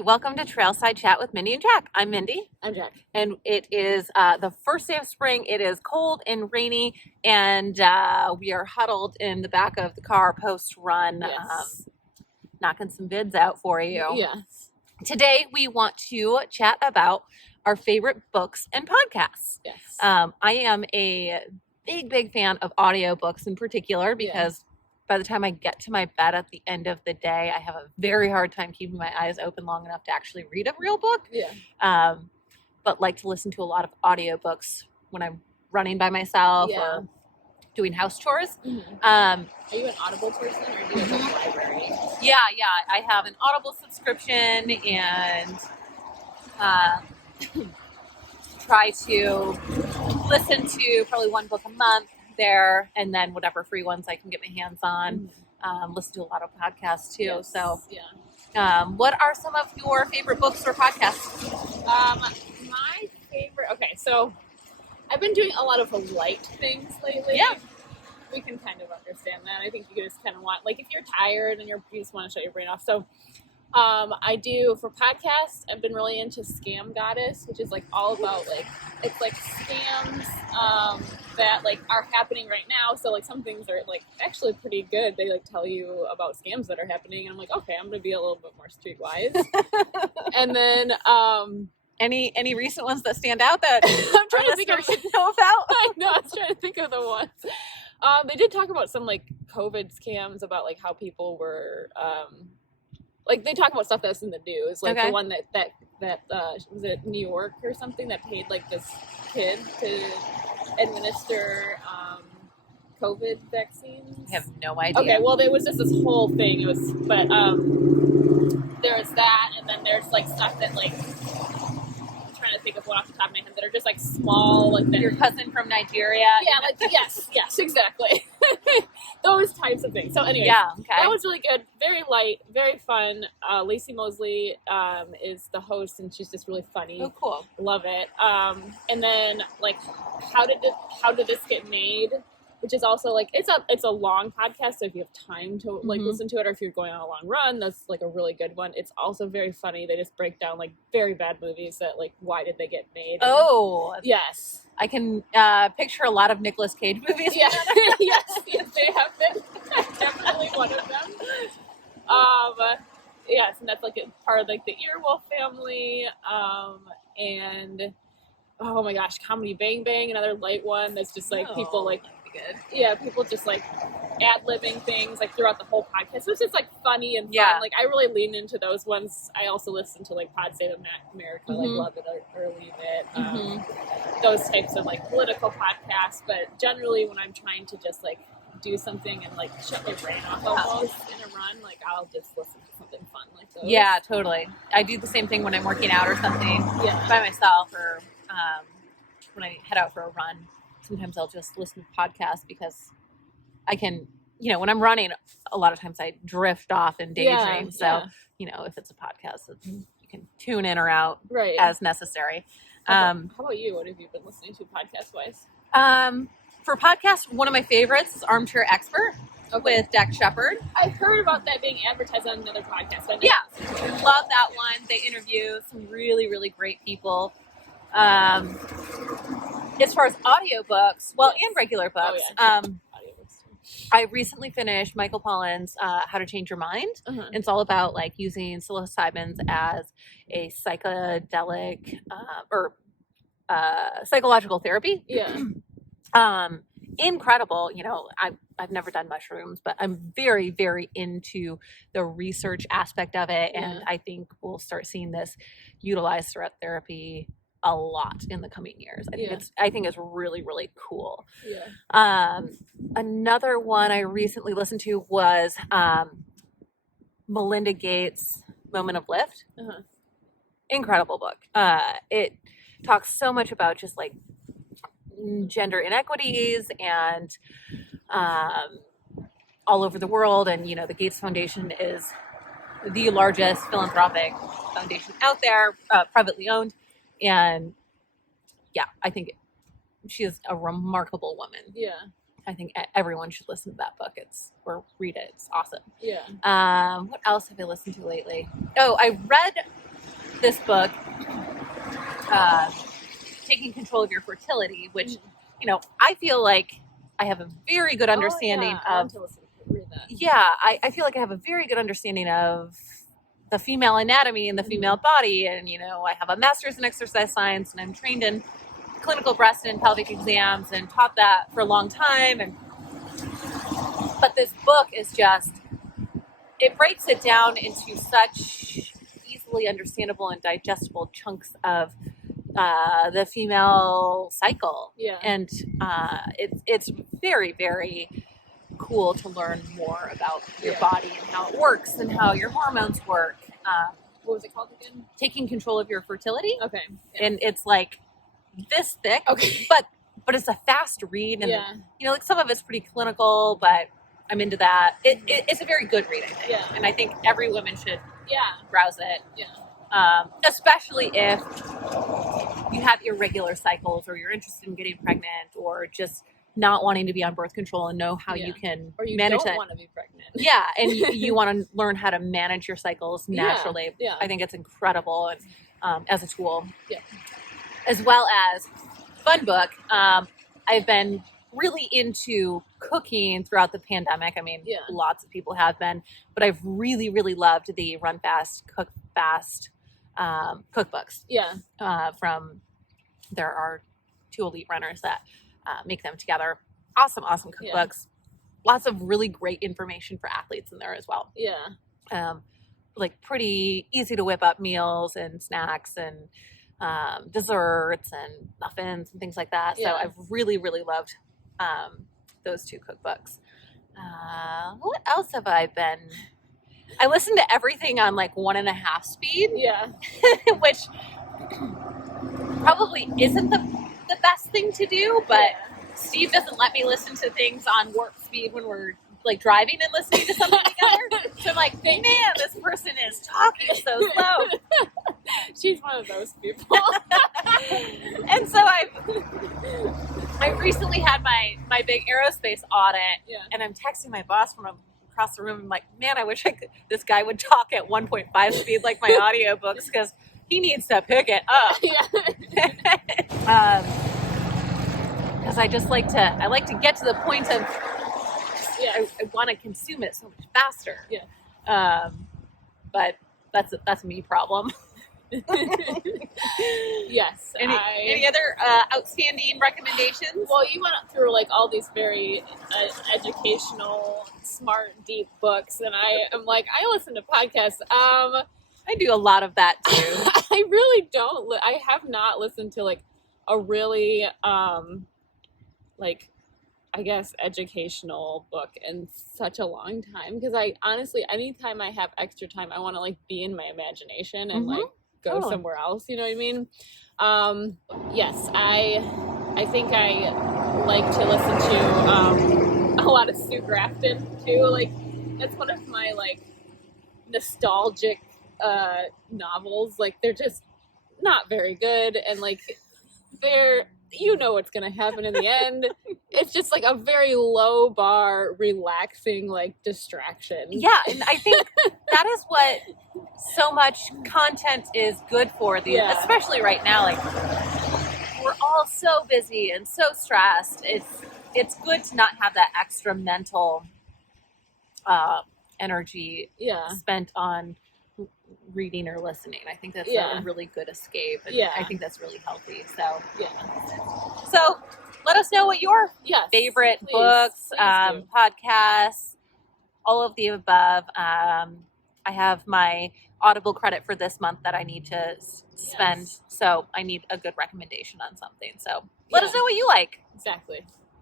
Hi, welcome to Trailside Chat with Mindy and Jac. I'm Mindy. I'm Jac. And it is the first day of spring. It is cold and rainy, and we are huddled in the back of the car post-run, Yes. knocking some vids out for you. Yes. Today, we want to chat about our favorite books and podcasts. Yes. I am a big fan of audiobooks in particular because by the time I get to my bed at the end of the day, I have a very hard time keeping my eyes open long enough to actually read a real book. Yeah. But like to listen to a lot of audiobooks when I'm running by myself or doing house chores. Mm-hmm. Are you an Audible person or do you have a library? Yeah. I have an Audible subscription and try to listen to probably one book a month there, and then whatever free ones I can get my hands on. Listen to a lot of podcasts too. Yes. So, yeah. What are some of your favorite books or podcasts? My favorite. Okay, so I've been doing a lot of light things lately. Yeah. We can kind of understand that. I think you just kind of want, like, if you're tired and you just want to shut your brain off. So, I do for podcasts. I've been really into Scam Goddess, which is like all about it's like scams that like are happening right now. So like some things are like actually pretty good. They like tell you about scams that are happening, and I'm like, okay, I'm gonna be a little bit more streetwise. And then any recent ones that stand out that I'm trying to think of should know about? I know, I was trying to think of the ones. They did talk about some like COVID scams about like how people were like they talk about stuff that's in the news, like the one that was it New York or something that paid like this kid to administer COVID vaccines. I have no idea. Okay, well there was just this whole thing. It was, but there's that, and then there's like stuff that like I'm trying to think of one off the top of my head that are just like small, like that. Your cousin from Nigeria. Yeah, like yes, exactly. Those types of things. So anyway, that was really good. Very light, very fun. Lacey Mosley is the host, and she's just really funny. Oh, cool. Love it. And then like, how did this get made? Which is also like it's a long podcast, so if you have time to like listen to it, or if you're going on a long run, that's like a really good one. It's also very funny. They just break down like very bad movies that like why did they get made? Oh, yes. I can picture a lot of Nicolas Cage movies. Yeah. yes, they have been. Definitely one of them. Yes, and that's like a part of like the Earwolf family. And oh my gosh, Comedy Bang Bang, another light one that's just like people like good. Yeah, people just like ad-libbing things like throughout the whole podcast. So it's just like funny and fun. Yeah. Like I really lean into those ones. I also listen to like Pod Save America, like Love It or Leave It. Those types of like political podcasts. But generally when I'm trying to just like do something and like shut my brain off almost in a run, like I'll just listen to something fun like those. Yeah, totally. I do the same thing when I'm working out or something by myself, or when I head out for a run. Sometimes I'll just listen to podcasts because I can, when I'm running, a lot of times I drift off and daydream. So, if it's a podcast, you can tune in or out as necessary. How about you? What have you been listening to podcast-wise? For podcasts, one of my favorites is Armchair Expert with Dax Shepard. I've heard about that being advertised on another podcast. Love that one. They interview some really, really great people. As far as audiobooks, and regular books, I recently finished Michael Pollan's How to Change Your Mind. It's all about like using psilocybins as a psychedelic or psychological therapy. Incredible. I've never done mushrooms, but I'm very, very into the research aspect of it, and I think we'll start seeing this utilized throughout therapy a lot in the coming years. I think it's really, really cool. Another one I recently listened to was Melinda Gates' Moment of Lift. Incredible book. It talks so much about just like gender inequities and all over the world, and the Gates Foundation is the largest philanthropic foundation out there, privately owned. And I think she is a remarkable woman. I think everyone should listen to that book. Or read it. It's awesome. What else have I listened to lately? Oh, I read this book, Taking Control of Your Fertility, which, I feel like I have a very good understanding of. I feel like I have a very good understanding of the female anatomy and the female body. And, I have a master's in exercise science, and I'm trained in clinical breast and pelvic exams and taught that for a long time. But this book is just, it breaks it down into such easily understandable and digestible chunks of the female cycle. Yeah. And it's very, very cool to learn more about your body and how it works and how your hormones work. What was it called again? Taking Control of Your Fertility. Okay. Yeah. And it's like this thick, okay, but it's a fast read, and like some of it's pretty clinical, but I'm into that. It's a very good read, I think. Yeah. And I think every woman should browse it. Yeah. Especially if you have irregular cycles, or you're interested in getting pregnant, or just not wanting to be on birth control and know how you can manage that. Or you don't want to be pregnant. Yeah, and you want to learn how to manage your cycles naturally. Yeah. I think it's incredible and as a tool. Yeah. As well as fun book. I've been really into cooking throughout the pandemic. I mean, lots of people have been, but I've really, really loved the Run Fast, Cook Fast cookbooks. Yeah. There are 2 elite runners that make them together. Awesome cookbooks. Yeah. Lots of really great information for athletes in there as well. Yeah. Like pretty easy to whip up meals and snacks and desserts and muffins and things like that. So I've really, really loved those 2 cookbooks. What else have I been? I listen to everything on like 1.5 speed. Yeah. Which probably isn't the best thing to do, but Steve doesn't let me listen to things on warp speed when we're like driving and listening to something together. So I'm like, man, this person is talking so slow. She's one of those people. And so I recently had my big aerospace audit, and I'm texting my boss from across the room. I'm like, man, I wish this guy would talk at 1.5 speed like my audiobooks, because he needs to pick it up. Because I like to get to the point of I want to consume it so much faster. But that's a me problem. Yes. Any other outstanding recommendations? Well, you went through like all these very educational, smart, deep books, and I am like, I listen to podcasts. I do a lot of that too. I really don't. I have not listened to like a really like, I guess, educational book in such a long time, because I honestly, anytime I have extra time, I want to like be in my imagination and like go somewhere else, you know what I mean? Yes, I think I like to listen to a lot of Sue Grafton too. Like, that's one of my like nostalgic novels. Like, they're just not very good, and like you know what's gonna happen in the end. It's just like a very low bar, relaxing like distraction. Yeah, and I think that is what so much content is good for, especially right now. Like, we're all so busy and so stressed. It's good to not have that extra mental energy spent on reading or listening. I think that's a really good escape, and I think that's really healthy. So let us know what your favorite books, podcasts, all of the above. I have my Audible credit for this month that I need to spend, so I need a good recommendation on something. So let us know what you like. Exactly.